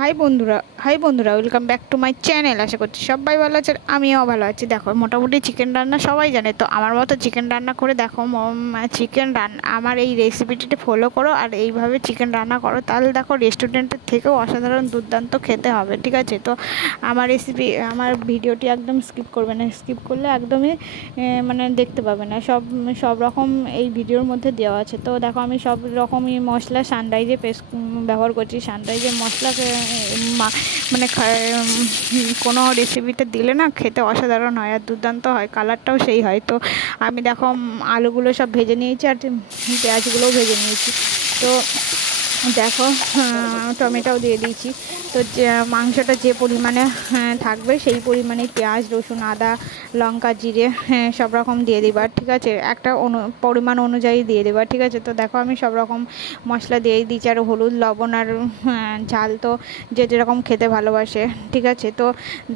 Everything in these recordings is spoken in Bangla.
হাই বন্ধুরা, welcome back to my channel. আশা করছি সবাই ভালো আছে, আমিও ভালো আছি। দেখো, মোটামুটি চিকেন রান্না সবাই জানে, তো আমার মতো চিকেন রান্না করে দেখো। চিকেন রান্না আমার এই রেসিপিটিতে ফলো করো আর এইভাবে চিকেন রান্না করো, তাহলে দেখো রেস্টুরেন্টের থেকেও অসাধারণ দুর্দান্ত খেতে হবে। ঠিক আছে, তো আমার ভিডিওটি একদম স্কিপ করবে না। স্কিপ করলে একদমই মানে দেখতে পাবে না। সব রকম এই ভিডিওর মধ্যে দেওয়া আছে। তো দেখো, আমি সব রকমই মশলা সানরাইজে পেস্ট ব্যবহার করছি। সানরাইজের মশলাকে মানে কোনো রেসিপিতে দিলে না খেতে অসাধারণ হয় আর দুর্দান্ত হয়, কালারটাও সেই হয়। তো আমি দেখো আলুগুলো সব ভেজে নিয়েছি আর পেঁয়াজগুলোও ভেজে নিয়েছি। তো দেখো, টমেটোও দিয়ে দিয়েছি। তো মাংসটা যে পরিমাণে থাকবে সেই পরিমাণে পেঁয়াজ, রসুন, আদা, লঙ্কা, জিরে সব রকম দিয়ে দেবার। ঠিক আছে, একটা পরিমাণ অনুযায়ী দিয়ে দেবার। ঠিক আছে, তো দেখো আমি সব রকম মশলা দিয়েই দিয়েছি, আর হলুদ, লবণ আর ঝাল তো যে যেরকম খেতে ভালোবাসে। ঠিক আছে, তো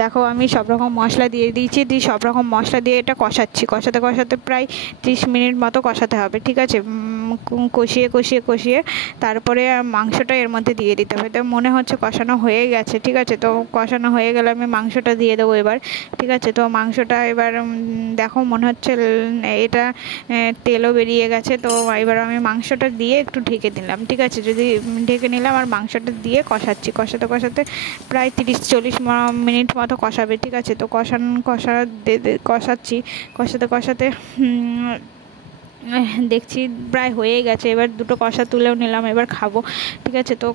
দেখো আমি সব রকম মশলা দিয়ে দিয়েছি। সব রকম মশলা দিয়ে এটা কষাতে কষাতে প্রায় 30 মিনিট মতো কষাতে হবে। ঠিক আছে, কষিয়ে তারপরে মাংসটা এর মধ্যে দিয়ে দিতে হবে। তো মনে হচ্ছে কষানো হয়ে গেছে। ঠিক আছে, তো কষানো হয়ে গেলে আমি মাংসটা দিয়ে দেবো এবার। ঠিক আছে, তো মাংসটা এবার দেখো মনে হচ্ছে এটা তেলও বেরিয়ে গেছে। তো এবার আমি মাংসটা দিয়ে একটু ঢেকে দিলাম। ঠিক আছে, যদি ঢেকে নিলাম আর মাংসটা দিয়ে কষাতে প্রায় 30-40 মিনিট মতো কষাবে। ঠিক আছে, তো কষাতে দেখছি প্রায় হয়ে গেছে। এবার দুটো কষা তুলেও নিলাম, এবার খাবো। ঠিক আছে, তো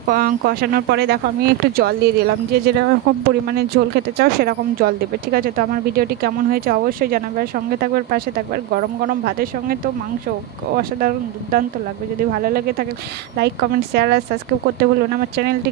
কষানোর পরে দেখো আমি একটু জল দিয়ে দিলাম। যে যেরকম পরিমাণে ঝোল খেতে চাও সেরকম জল দেবে। ঠিক আছে, তো আমার ভিডিওটি কেমন হয়েছে অবশ্যই জানাবে, আর সঙ্গে থাকবে, পাশে থাকবে। গরম গরম ভাতের সঙ্গে তো মাংস অসাধারণ দুর্দান্ত লাগবে। যদি ভালো লেগে থাকে লাইক, কমেন্ট, শেয়ার আর সাবস্ক্রাইব করতে ভুলবেন আমার চ্যানেলটি।